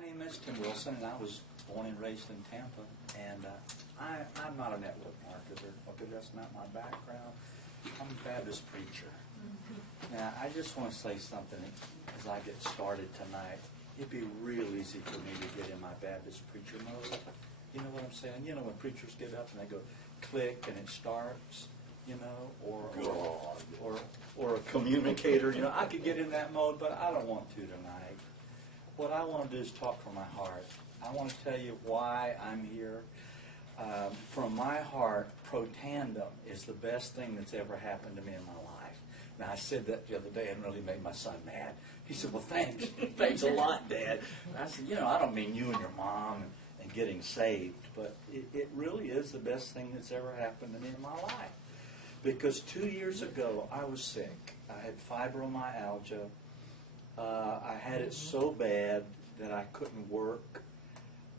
My name is TimWilson, and I was born and raised in Tampa. And I'm not a network marketer, because that's not my background. I'm a Baptist preacher. Now, I just want to say something as I get started tonight. It'd be real easy for me to get in my Baptist preacher mode. You know what I'm saying? You know when preachers get up and they go click and it starts, you know, or a communicator. You know, I could get in that mode, but I don't want to tonight. What I want to do is talk from my heart. I want to tell you why I'm here. From my heart, Protandim is the best thing that's ever happened to me in my life. Now, I said that the other day and really made my son mad. He said, well, thanks. Thanks a lot, Dad. And I said, you know, I don't mean you and your mom and getting saved, but it really is the best thing that's ever happened to me in my life. Because 2 years ago, I was sick. I had fibromyalgia. I had it so bad that I couldn't work.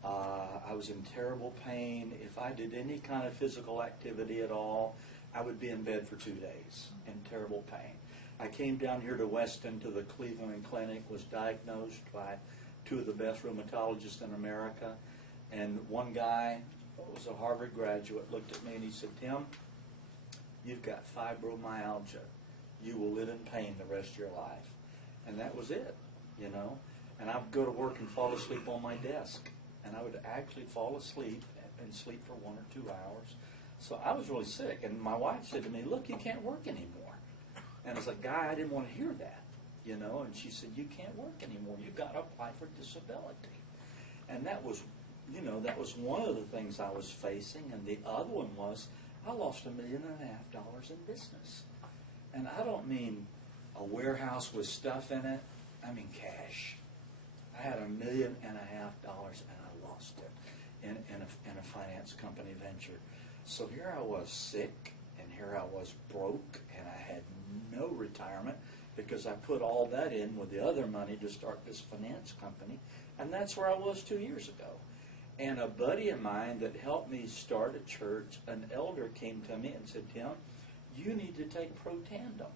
I was in terrible pain. If I did any kind of physical activity at all, I would be in bed for 2 days in terrible pain. I came down here to Weston to the Cleveland Clinic, was diagnosed by 2 of the best rheumatologists in America, and one guy who was a Harvard graduate looked at me and he said, Tim, you've got fibromyalgia. You will live in pain the rest of your life. And that was it, you know. And I would go to work and fall asleep on my desk. And I would actually fall asleep and sleep for 1 or 2 hours. So I was really sick. And my wife said to me, look, you can't work anymore. And as a guy, I didn't want to hear that, you know. And she said, you can't work anymore. You've got to apply for disability. And that was, you know, that was one of the things I was facing. And the other one was I lost $1.5 million in business. And I don't mean a warehouse with stuff in it. I mean cash. I had $1.5 million and I lost it in a finance company venture. So here I was sick, and here I was broke, and I had no retirement because I put all that in with the other money to start this finance company, and that's where I was 2 years ago. And a buddy of mine that helped me start a church, an elder came to me and said, Tim, you need to take Protandim.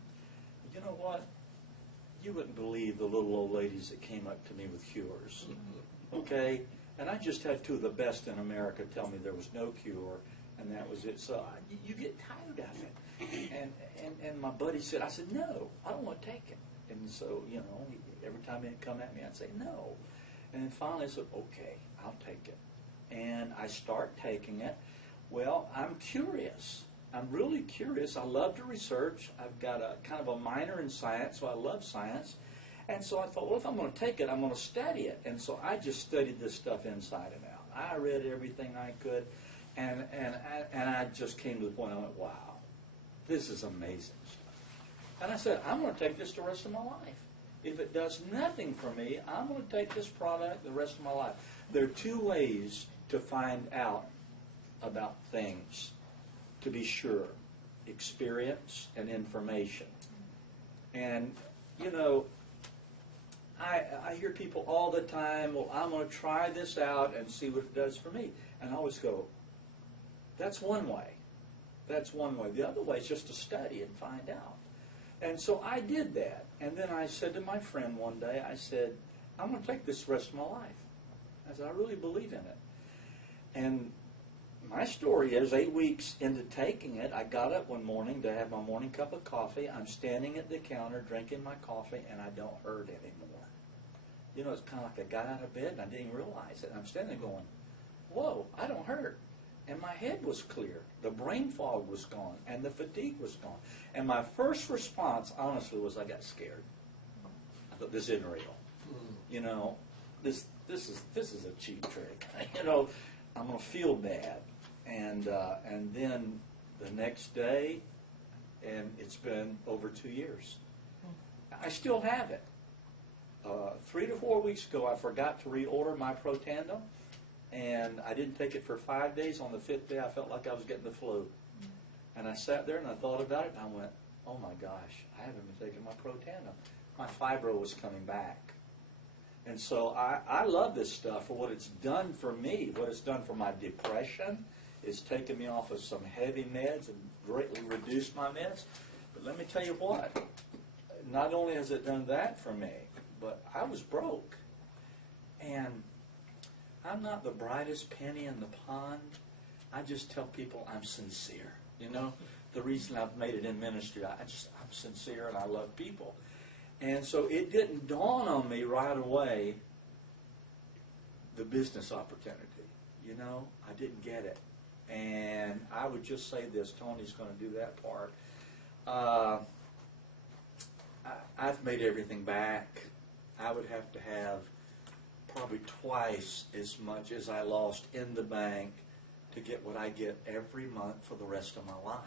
You know what? You wouldn't believe the little old ladies that came up to me with cures. Okay? And I just had 2 of the best in America tell me there was no cure, and that was it. So you get tired of it. And my buddy said, I said, no, I don't want to take it. And so, you know, every time he'd come at me, I'd say, no. And then finally I said, okay, I'll take it. And I start taking it. Well, I'm curious. I'm really curious. I love to research. I've got a kind of a minor in science, so I love science. And so I thought, well, if I'm going to take it, I'm going to study it. And so I just studied this stuff inside and out. I read everything I could, and I just came to the point, I went, wow, this is amazing stuff. And I said, I'm going to take this the rest of my life. If it does nothing for me, I'm going to take this product the rest of my life. There are 2 ways to find out about things. To be sure, experience and information. And, you know, I hear people all the time, well, I'm going to try this out and see what it does for me. And I always go, that's one way. That's one way. The other way is just to study and find out. And so I did that. And then I said to my friend one day, I said, I'm going to take this the rest of my life. I said, I really believe in it. And my story is 8 weeks into taking it, I got up one morning to have my morning cup of coffee. I'm standing at the counter drinking my coffee, and I don't hurt anymore. You know, it's kind of like I got out of bed, and I didn't even realize it. And I'm standing there going, whoa, I don't hurt. And my head was clear. The brain fog was gone, and the fatigue was gone. And my first response, honestly, was I got scared. I thought, this isn't real. You know, this is a cheap trick. You know, I'm going to feel bad. And then the next day, and it's been over 2 years. I still have it. 3 to 4 weeks ago, I forgot to reorder my Protandim, and I didn't take it for 5 days. On the 5th day, I felt like I was getting the flu. And I sat there and I thought about it, and I went, oh my gosh, I haven't been taking my Protandim. My fibro was coming back. And so I love this stuff for what it's done for me, what it's done for my depression. It's taken me off of some heavy meds and greatly reduced my meds. But let me tell you what, not only has it done that for me, but I was broke. And I'm not the brightest penny in the pond. I just tell people I'm sincere. You know, the reason I've made it in ministry, I'm sincere and I love people. And so it didn't dawn on me right away, the business opportunity. You know, I didn't get it. And I would just say this, Tony's going to do that part. I've made everything back. I would have to have probably twice as much as I lost in the bank to get what I get every month for the rest of my life.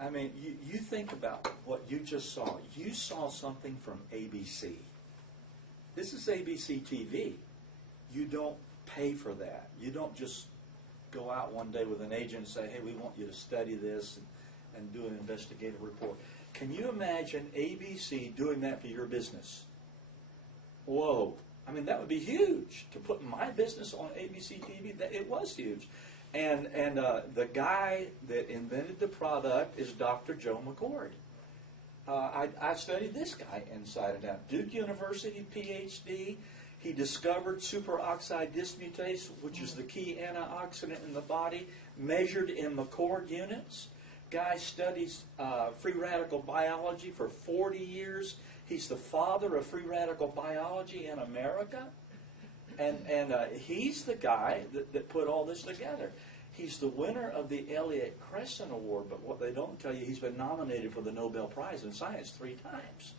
I mean, you think about what you just saw. You saw something from ABC. This is ABC TV. You don't pay for that. You don't just go out one day with an agent and say, hey, we want you to study this and do an investigative report. Can you imagine ABC doing that for your business? Whoa. I mean, that would be huge. To put my business on ABC TV, it was huge. And the guy that invented the product is Dr. Joe McCord. I studied this guy inside and out. Duke University, PhD. He discovered superoxide dismutase, which is the key antioxidant in the body, measured in McCord units. Guy studies free radical biology for 40 years. He's the father of free radical biology in America. And he's the guy that put all this together. He's the winner of the Elliott Crescent Award, but what they don't tell you, he's been nominated for the Nobel Prize in Science 3 times.